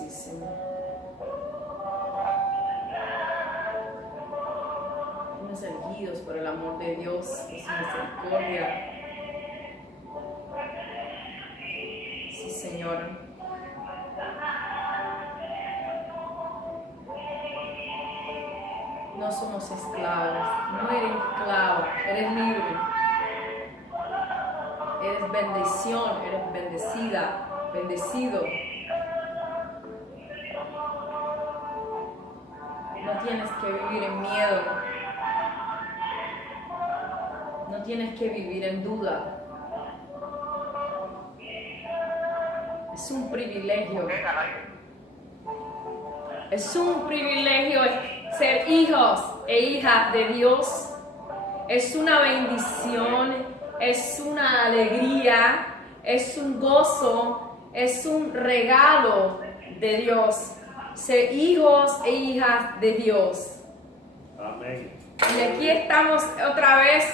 Sí, Señor. Fuimos erguidos por el amor de Dios, por su misericordia. Sí, Señor. No somos esclavos, no eres esclavo, eres libre. Eres bendición, eres bendecida, bendecido. No tienes que vivir en miedo. No tienes que vivir en duda. Es un privilegio. Es un privilegio ser hijos e hijas de Dios. Es una bendición, es una alegría, es un gozo, es un regalo de Dios. Ser hijos e hijas de Dios. Amén. Y aquí estamos otra vez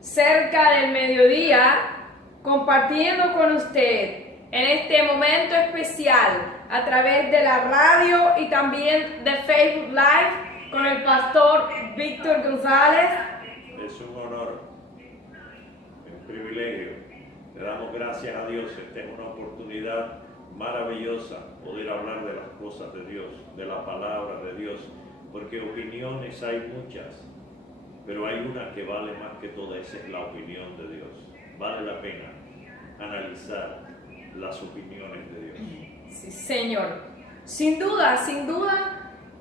cerca del mediodía compartiendo con usted en este momento especial a través de la radio y también de Facebook Live con el pastor Víctor González. Es un honor, un privilegio. Le damos gracias a Dios. Esta es una oportunidad maravillosa poder hablar de las cosas de Dios, de la palabra de Dios, porque opiniones hay muchas, pero hay una que vale más que toda, esa es la opinión de Dios. Vale la pena analizar las opiniones de Dios. Sí, Señor. Sin duda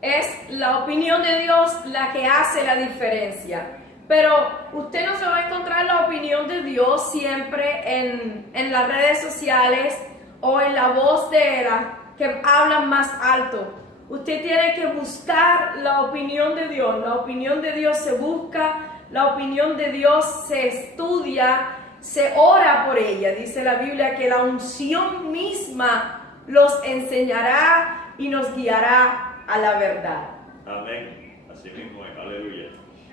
es la opinión de Dios la que hace la diferencia. Pero usted no se va a encontrar la opinión de Dios siempre en las redes sociales o en la voz de las que hablan más alto. Usted tiene que buscar la opinión de Dios. La opinión de Dios se busca, la opinión de Dios se estudia, se ora por ella. Dice la Biblia que la unción misma los enseñará y nos guiará a la verdad. Amén. Así mismo es. Aleluya.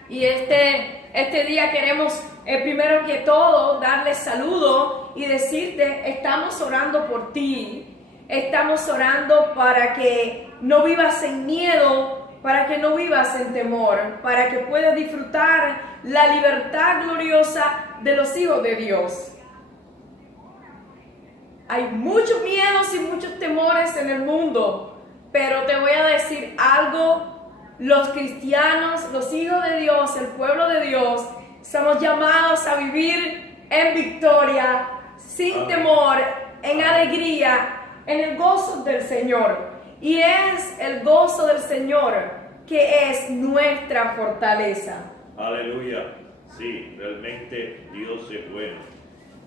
Y este día queremos, primero que todo, darle saludo y decirte, estamos orando por ti, estamos orando para que no vivas en miedo, para que no vivas en temor, para que puedas disfrutar la libertad gloriosa de los hijos de Dios. Hay muchos miedos y muchos temores en el mundo, pero te voy a decir algo. Los cristianos, los hijos de Dios, el pueblo de Dios, somos llamados a vivir en victoria, sin temor, en alegría, en el gozo del Señor. Y es el gozo del Señor que es nuestra fortaleza. Aleluya. Sí, realmente Dios es bueno.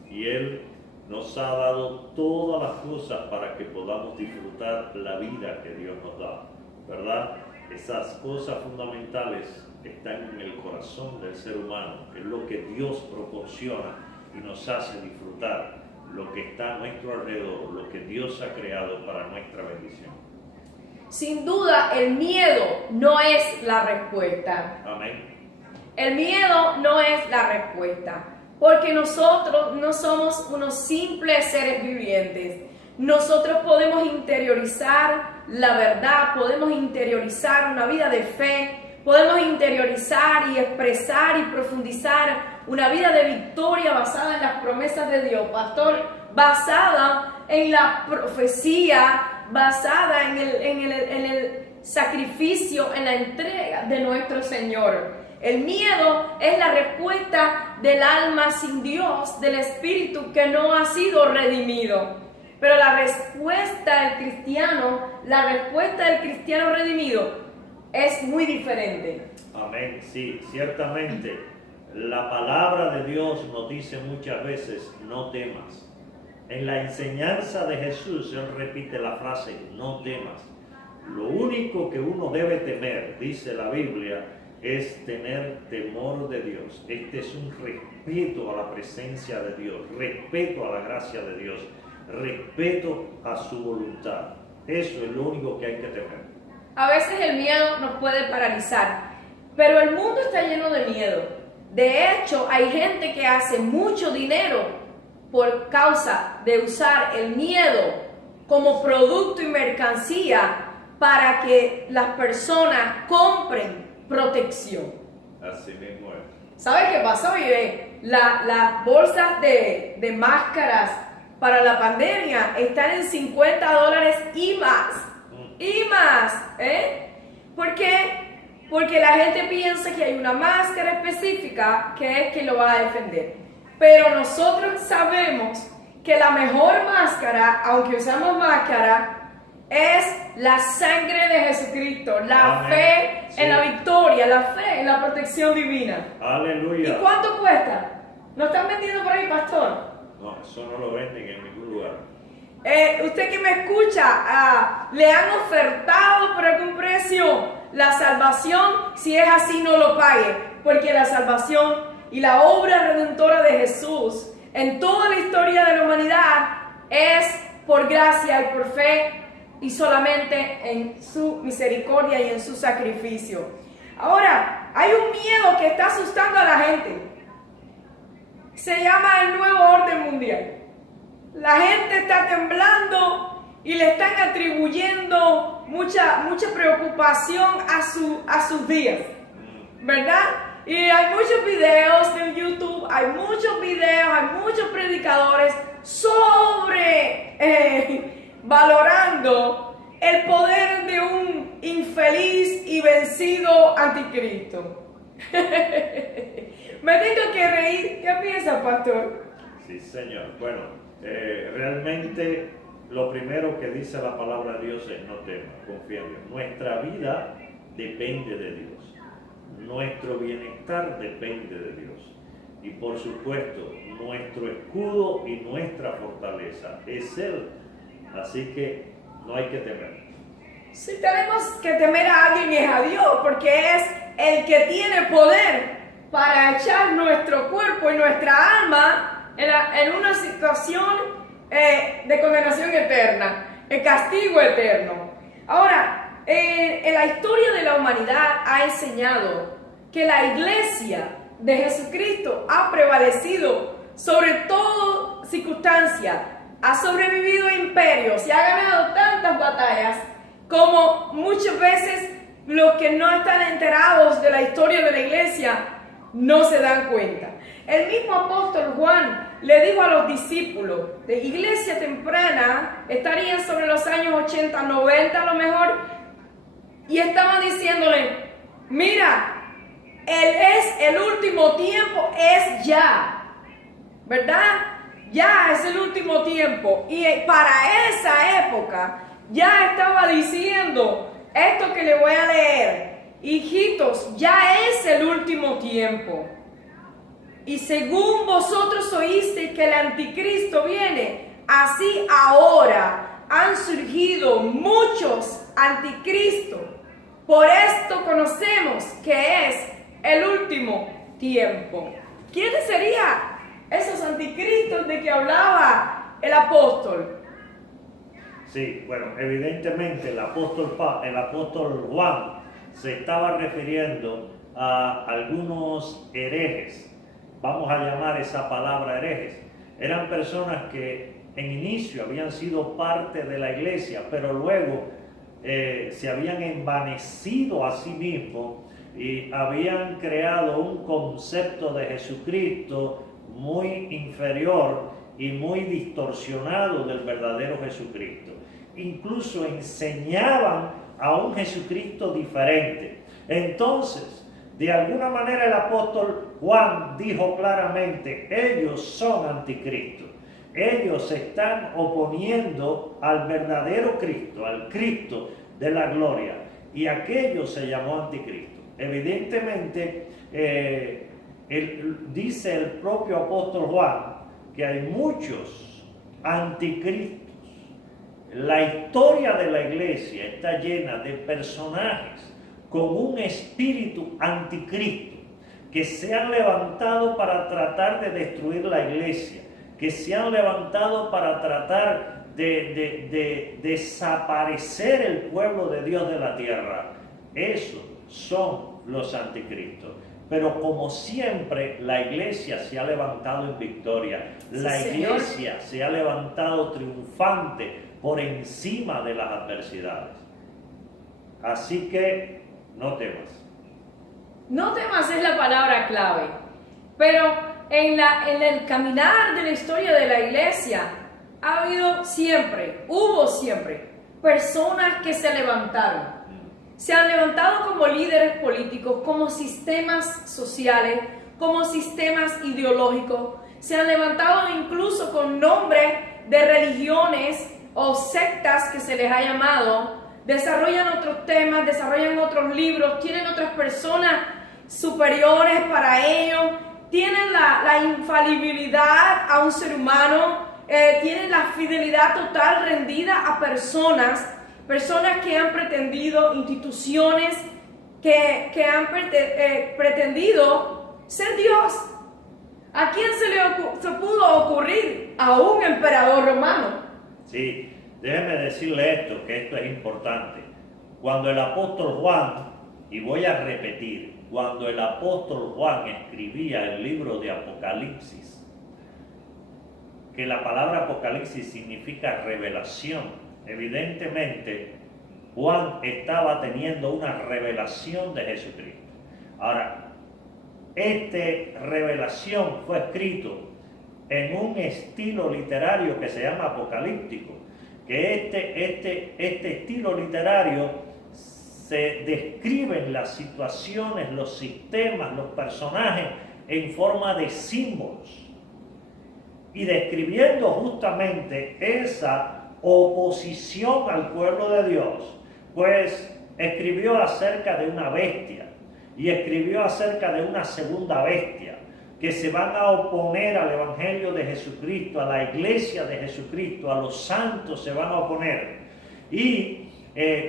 Y Él nos ha dado todas las cosas para que podamos disfrutar la vida que Dios nos da, ¿verdad? Esas cosas fundamentales están en el corazón del ser humano, es lo que Dios proporciona y nos hace disfrutar lo que está a nuestro alrededor, lo que Dios ha creado para nuestra bendición. Sin duda, el miedo no es la respuesta. Amén. El miedo no es la respuesta, porque nosotros no somos unos simples seres vivientes. Nosotros podemos interiorizar la verdad, podemos interiorizar una vida de fe, podemos interiorizar y expresar y profundizar una vida de victoria basada en las promesas de Dios, pastor, basada en la profecía, basada en el sacrificio, en la entrega de nuestro Señor. El miedo es la respuesta del alma sin Dios, del espíritu que no ha sido redimido. Pero la respuesta del cristiano redimido es muy diferente. Amén, sí, ciertamente la palabra de Dios nos dice muchas veces, no temas. En la enseñanza de Jesús, Él repite la frase, no temas. Lo único que uno debe temer, dice la Biblia, es tener temor de Dios. Este es un respeto a la presencia de Dios, respeto a la gracia de Dios, respeto a su voluntad. Eso es lo único que hay que temer. A veces el miedo nos puede paralizar, pero el mundo está lleno de miedo. De hecho, hay gente que hace mucho dinero por causa de usar el miedo como producto y mercancía para que las personas compren protección. Así mismo es. ¿Sabes qué pasó? Oye, las bolsas de máscaras para la pandemia están en $50 y más. Y más, ¿eh? ¿Por qué? Porque la gente piensa que hay una máscara específica que es que lo va a defender. Pero nosotros sabemos que la mejor máscara, aunque usamos máscara, es la sangre de Jesucristo, la Amén. fe Sí. en la victoria, la fe en la protección divina. ¿Y Aleluya. cuánto cuesta? ¿No están vendiendo por ahí, pastor? No, eso no lo venden en ningún lugar. Usted que me escucha, ¿le han ofertado por algún precio la salvación? Si es así, no lo pague, porque la salvación y la obra redentora de Jesús en toda la historia de la humanidad es por gracia y por fe y solamente en su misericordia y en su sacrificio. Ahora, hay un miedo que está asustando a la gente. Se llama el nuevo orden mundial. La gente está temblando y le están atribuyendo mucha preocupación a sus días, ¿verdad? Y hay muchos videos en YouTube, hay muchos predicadores sobre valorando el poder de un infeliz y vencido anticristo. Me tengo que reír. ¿Qué piensa, pastor? Sí, Señor. Bueno, realmente lo primero que dice la palabra de Dios es no temas, confía en Dios. Nuestra vida depende de Dios. Nuestro bienestar depende de Dios. Y por supuesto, nuestro escudo y nuestra fortaleza es Él. Así que no hay que temer. Si tenemos que temer a alguien es a Dios, porque es el que tiene poder para echar nuestro cuerpo y nuestra alma en una situación de condenación eterna, el castigo eterno. Ahora, en la historia de la humanidad ha enseñado que la iglesia de Jesucristo ha prevalecido sobre toda circunstancia, ha sobrevivido a imperios y ha ganado tantas batallas como muchas veces los que no están enterados de la historia de la iglesia no se dan cuenta. El mismo apóstol Juan le dijo a los discípulos de iglesia temprana, estarían sobre los años 80, 90 a lo mejor, y estaban diciéndole, mira, el último tiempo es ya, ¿verdad? Ya es el último tiempo. Y para esa época ya estaba diciendo esto que le voy a leer. Hijitos, ya es el último tiempo. Y según vosotros oísteis que el anticristo viene, así ahora han surgido muchos anticristos. Por esto conocemos que es el último tiempo. ¿Quiénes serían esos anticristos de que hablaba el apóstol? Sí, bueno, evidentemente el apóstol Juan se estaba refiriendo a algunos herejes. Vamos a llamar esa palabra herejes. Eran personas que en inicio habían sido parte de la iglesia, pero luego se habían envanecido a sí mismos y habían creado un concepto de Jesucristo muy inferior y muy distorsionado del verdadero Jesucristo. Incluso enseñaban a un Jesucristo diferente. Entonces, de alguna manera el apóstol Juan dijo claramente, ellos son anticristos. Ellos se están oponiendo al verdadero Cristo, al Cristo de la gloria. Y aquello se llamó anticristo. Evidentemente, dice el propio apóstol Juan que hay muchos anticristos. La historia de la iglesia está llena de personajes con un espíritu anticristo que se han levantado para tratar de destruir la iglesia, que se han levantado para tratar de desaparecer el pueblo de Dios de la tierra. Esos son los anticristos. Pero como siempre, la iglesia se ha levantado en victoria. La iglesia se ha levantado triunfante por encima de las adversidades. Así que no temas. No temas es la palabra clave, pero en el caminar de la historia de la iglesia hubo siempre personas que se levantaron. Se han levantado como líderes políticos, como sistemas sociales, como sistemas ideológicos. Se han levantado incluso con nombres de religiones o sectas que se les ha llamado. Desarrollan otros temas, desarrollan otros libros, tienen otras personas superiores para ellos, tienen la infalibilidad a un ser humano, tienen la fidelidad total rendida a personas que han pretendido, instituciones que han pretendido ser Dios. ¿A quién se pudo ocurrir? A un emperador romano. Sí, déjeme decirle esto, que esto es importante. Cuando el apóstol Juan, y voy a repetir, cuando el apóstol Juan escribía el libro de Apocalipsis, que la palabra Apocalipsis significa revelación, evidentemente Juan estaba teniendo una revelación de Jesucristo. Ahora, esta revelación fue escrito en un estilo literario que se llama apocalíptico, que este estilo literario se describen las situaciones, los sistemas, los personajes en forma de símbolos, y describiendo justamente esa oposición al pueblo de Dios, pues escribió acerca de una bestia y escribió acerca de una segunda bestia que se van a oponer al Evangelio de Jesucristo, a la iglesia de Jesucristo, a los santos se van a oponer. Y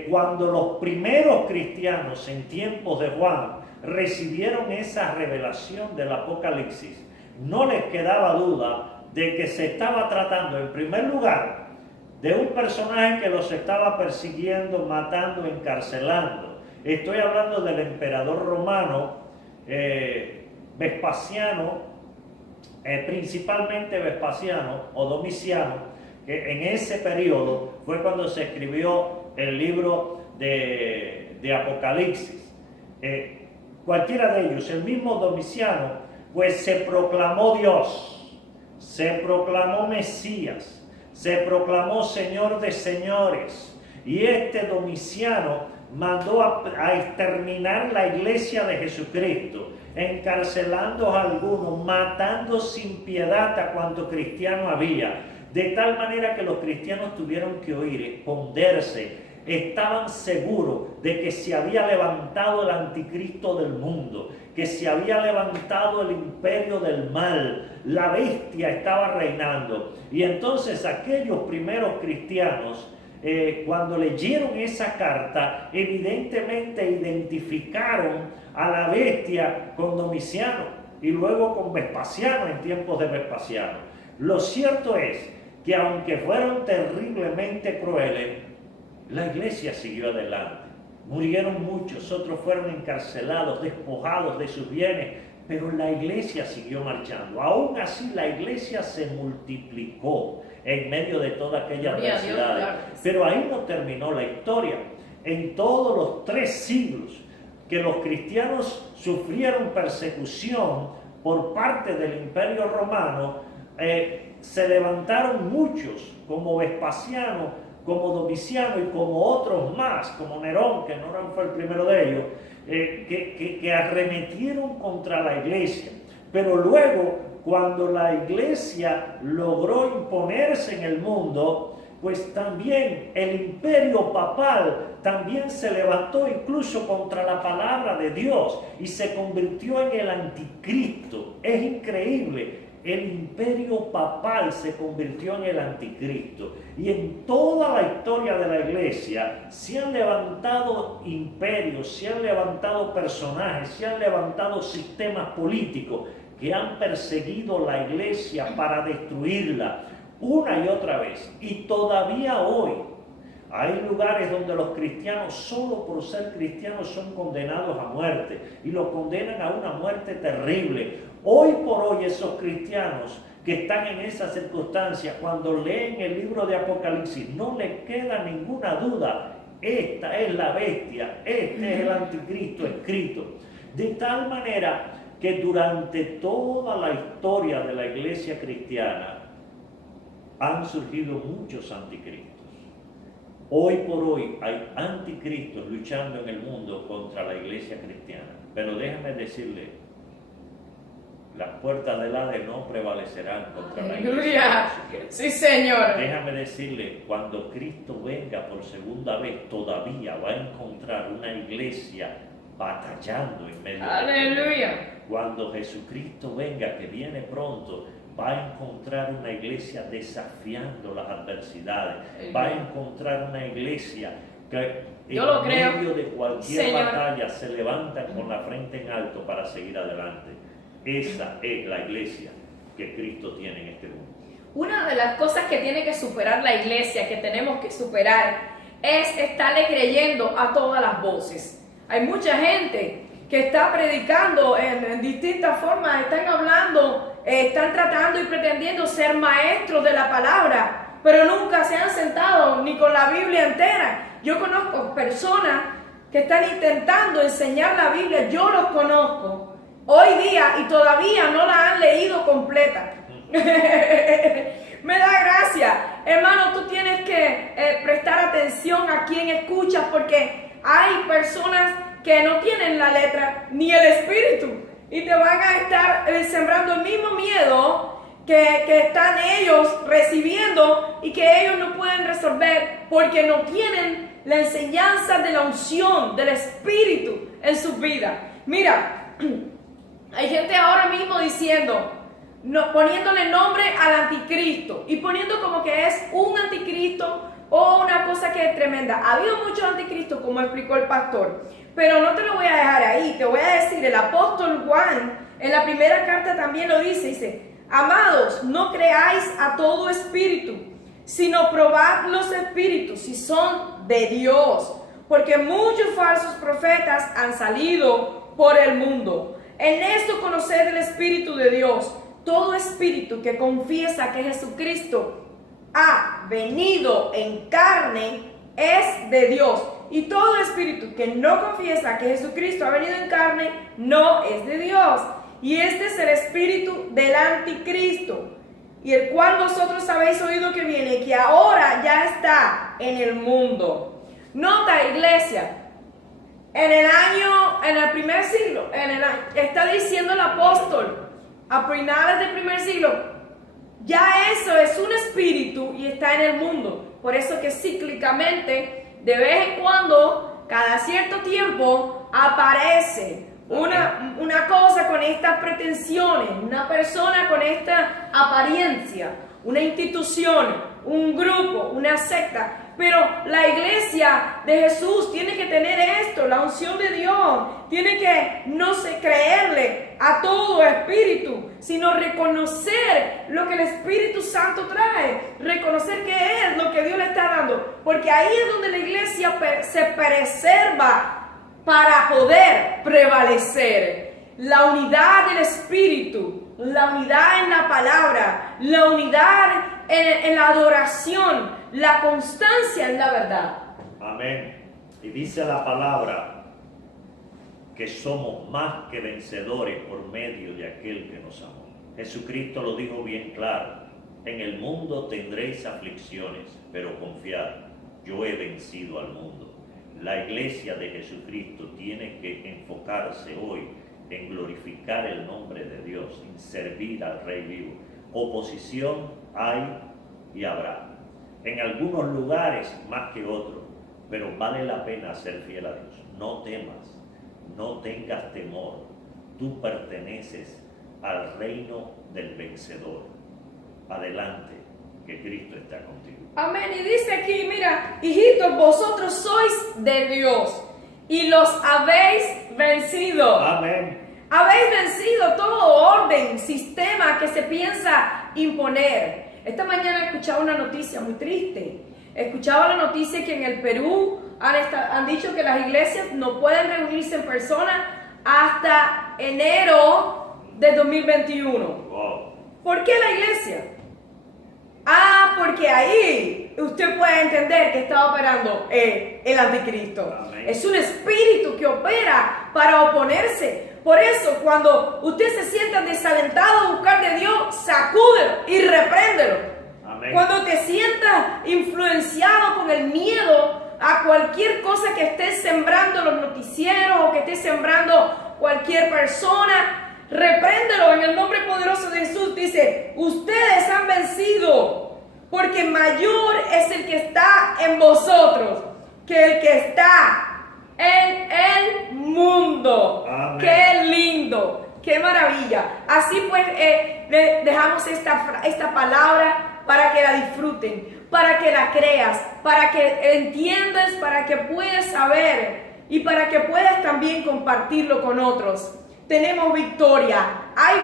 cuando los primeros cristianos en tiempos de Juan recibieron esa revelación del Apocalipsis, no les quedaba duda de que se estaba tratando en primer lugar de un personaje que los estaba persiguiendo, matando, encarcelando. Estoy hablando del emperador romano Vespasiano, principalmente Vespasiano o Domiciano, que en ese periodo fue cuando se escribió el libro de Apocalipsis. Cualquiera de ellos, el mismo Domiciano, pues se proclamó Dios, se proclamó Mesías, se proclamó Señor de señores, y este Domiciano mandó a exterminar la iglesia de Jesucristo, encarcelando a algunos, matando sin piedad a cuanto cristiano había, de tal manera que los cristianos tuvieron que huir, esconderse. Estaban seguros de que se había levantado el anticristo del mundo, que se había levantado el imperio del mal, la bestia estaba reinando. Y entonces aquellos primeros cristianos, cuando leyeron esa carta, evidentemente identificaron a la bestia con Domiciano y luego con Vespasiano en tiempos de Vespasiano. Lo cierto es que aunque fueron terriblemente crueles, la iglesia siguió adelante. Murieron muchos, otros fueron encarcelados, despojados de sus bienes, pero la iglesia siguió marchando. Aún así, la iglesia se multiplicó en medio de toda aquella adversidad. Pero ahí no terminó la historia. En todos los 3 siglos que los cristianos sufrieron persecución por parte del Imperio Romano, se levantaron muchos, como Vespasiano, como Domiciano y como otros más, como Nerón, que Nerón fue el primero de ellos, que arremetieron contra la iglesia. Pero luego, cuando la iglesia logró imponerse en el mundo, pues también el imperio papal también se levantó incluso contra la palabra de Dios y se convirtió en el anticristo. Es increíble. El imperio papal se convirtió en el anticristo, y en toda la historia de la iglesia se han levantado imperios, se han levantado personajes, se han levantado sistemas políticos que han perseguido la iglesia para destruirla una y otra vez. Y todavía hoy hay lugares donde los cristianos, solo por ser cristianos, son condenados a muerte, y los condenan a una muerte terrible. Hoy por hoy esos cristianos que están en esa circunstancia, cuando leen el libro de Apocalipsis, no les queda ninguna duda. Esta es la bestia, este es el anticristo escrito. De tal manera que durante toda la historia de la iglesia cristiana han surgido muchos anticristos. Hoy por hoy hay anticristos luchando en el mundo contra la iglesia cristiana. Pero déjame decirle, las puertas del Hades no prevalecerán contra la iglesia. Sí, Señor. Déjame decirle, cuando Cristo venga por segunda vez, todavía va a encontrar una iglesia batallando en medio de Aleluya. Cuando Jesucristo venga, que viene pronto, va a encontrar una iglesia desafiando las adversidades. Va a encontrar una iglesia que en medio de cualquier batalla se levantan con la frente en alto para seguir adelante. Esa es la iglesia que Cristo tiene en este mundo. Una de las cosas que tiene que superar la iglesia, que tenemos que superar, es estarle creyendo a todas las voces. Hay mucha gente que está predicando en distintas formas, están hablando, están tratando y pretendiendo ser maestros de la palabra, pero nunca se han sentado ni con la Biblia entera. Yo conozco personas que están intentando enseñar la Biblia, yo los conozco hoy día y todavía no la han leído completa. Me da gracia, hermano, tú tienes que prestar atención a quien escuchas, porque hay personas que no tienen la letra ni el espíritu y te van a estar sembrando el mismo miedo que están ellos recibiendo y que ellos no pueden resolver porque no tienen la enseñanza de la unción del espíritu en sus vidas. Mira, hay gente ahora mismo diciendo, poniéndole nombre al anticristo y poniendo como que es un anticristo o una cosa que es tremenda. Ha habido muchos anticristos, como explicó el pastor, pero no te lo voy a dejar ahí. Te voy a decir, el apóstol Juan en la primera carta también lo dice, amados, no creáis a todo espíritu, sino probad los espíritus si son de Dios, porque muchos falsos profetas han salido por el mundo. En esto conoced el Espíritu de Dios. Todo espíritu que confiesa que Jesucristo ha venido en carne es de Dios. Y todo espíritu que no confiesa que Jesucristo ha venido en carne no es de Dios. Y este es el espíritu del anticristo, y el cual vosotros habéis oído que viene, que ahora ya está en el mundo. Nota, iglesia, en el primer siglo, está diciendo el apóstol, a finales del primer siglo, ya eso es un espíritu y está en el mundo. Por eso que cíclicamente, de vez en cuando, cada cierto tiempo, aparece una cosa con estas pretensiones, una persona con esta apariencia, una institución, un grupo, una secta. Pero la iglesia de Jesús tiene que tener esto, la unción de Dios. Tiene que no creerle a todo espíritu, sino reconocer lo que el Espíritu Santo trae. Reconocer qué es lo que Dios le está dando. Porque ahí es donde la iglesia se preserva para poder prevalecer. La unidad del Espíritu, la unidad en la palabra, la unidad en la adoración, la constancia en la verdad. Amén. Y dice la palabra que somos más que vencedores por medio de aquel que nos amó. Jesucristo lo dijo bien claro: en el mundo tendréis aflicciones, pero confiad, yo he vencido al mundo. La iglesia de Jesucristo tiene que enfocarse hoy en glorificar el nombre de Dios, en servir al Rey vivo. Oposición hay y habrá, en algunos lugares más que otros, pero vale la pena ser fiel a Dios. No temas, no tengas temor, tú perteneces al reino del vencedor. Adelante, que Cristo está contigo. Amén. Y dice aquí, mira, hijitos, vosotros sois de Dios y los habéis vencido. Amén. Habéis vencido todo orden, sistema que se piensa imponer. Esta mañana escuchaba una noticia muy triste. Escuchaba la noticia que en el Perú han dicho que las iglesias no pueden reunirse en persona hasta enero de 2021. Wow. ¿Por qué la iglesia? Porque ahí usted puede entender que está operando el anticristo. Amén. Es un espíritu que opera para oponerse. Por eso, cuando usted se sienta desalentado a buscar de Dios, sacúdelo y repréndelo. Amén. Cuando te sientas influenciado con el miedo a cualquier cosa que estés sembrando los noticieros o que estés sembrando cualquier persona, repréndelo en el nombre poderoso de Jesús. Dice, ustedes han vencido, porque mayor es el que está en vosotros que el que está en el mundo. Amén. ¡Qué lindo! ¡Qué maravilla! Así pues, le dejamos esta palabra para que la disfruten, para que la creas, para que entiendas, para que puedas saber y para que puedas también compartirlo con otros. Tenemos victoria. Hay